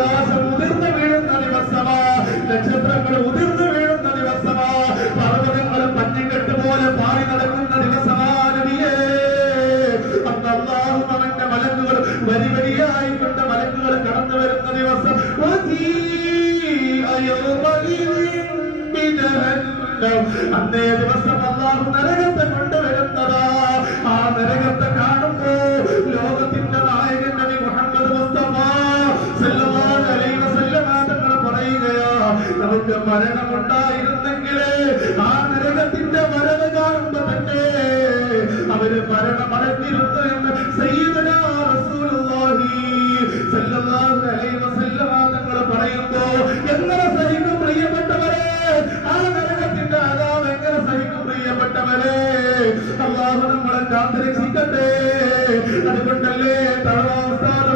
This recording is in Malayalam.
ആകാശം ഉതിർന്നു വീഴുന്ന ദിവസമാ, നക്ഷത്രങ്ങൾ ഉതിർന്നു വീഴുന്ന ദിവസമാ, പർവ്വതങ്ങൾ പഞ്ഞിക്കെട്ട് പോലെ പാടി നടക്കുന്ന ദിവസമാ നബിയേ. അന്ന് അല്ലാഹു അവന്റെ മലക്കുകൾ വരി വരിയായി കൊണ്ട് മലക്കുകൾ കടന്നു വരുന്ന ദിവസം. അന്നേ ദിവസം അല്ലാഹു നരകത്തെ കൊണ്ടുവരുന്നതാ. ആ നരകത്തെ കാണുമ്പോ ലോകത്തിന്റെ നായകൻ നബി മുഹമ്മദ് മുസ്തഫ സല്ലല്ലാഹു അലൈഹി വസല്ലം തങ്ങൾ പറയുകയാ, നമുക്ക് മരണമുണ്ടായിരുന്നെങ്കിലേ ആ നരകത്തിന്റെ വരവ് കാണുമ്പോ തന്നെ അവര് മരണമടഞ്ഞിരുന്നു എന്ന് സയ്യിദുനാ റസൂലുള്ളാഹി സല്ലല്ലാഹു അലൈഹി വസല്ലം തങ്ങൾ പറയുമ്പോ എങ്ങനെ സഹിക്കും പ്രിയപ്പെട്ടവരെ? ആ നരകത്തിന്റെ അതാവ് എങ്ങനെ സഹിക്കും പ്രിയപ്പെട്ടവരെ? അല്ലാഹു നമ്മളെ കാത്തുരക്ഷിക്കട്ടെ. അതുകൊണ്ടല്ലേ തറവാസ്താദ്